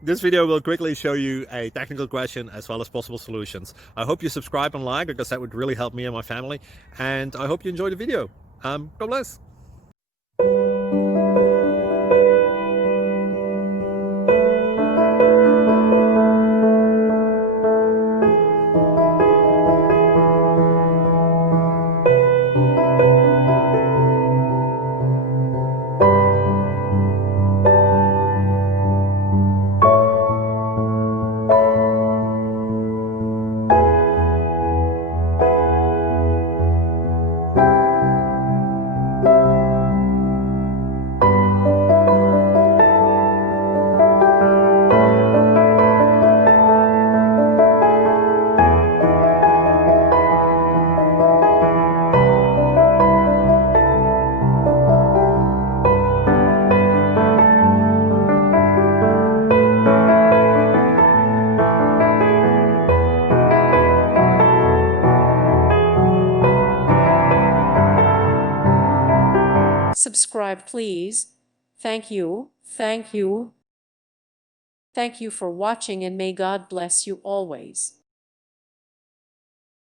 This video will quickly show you a technical question as well as possible solutions. I hope you subscribe and like, because that would really help me and my family. And I hope you enjoy the video. God bless. Subscribe, please. Thank you. Thank you. Thank you for watching, and may God bless you always.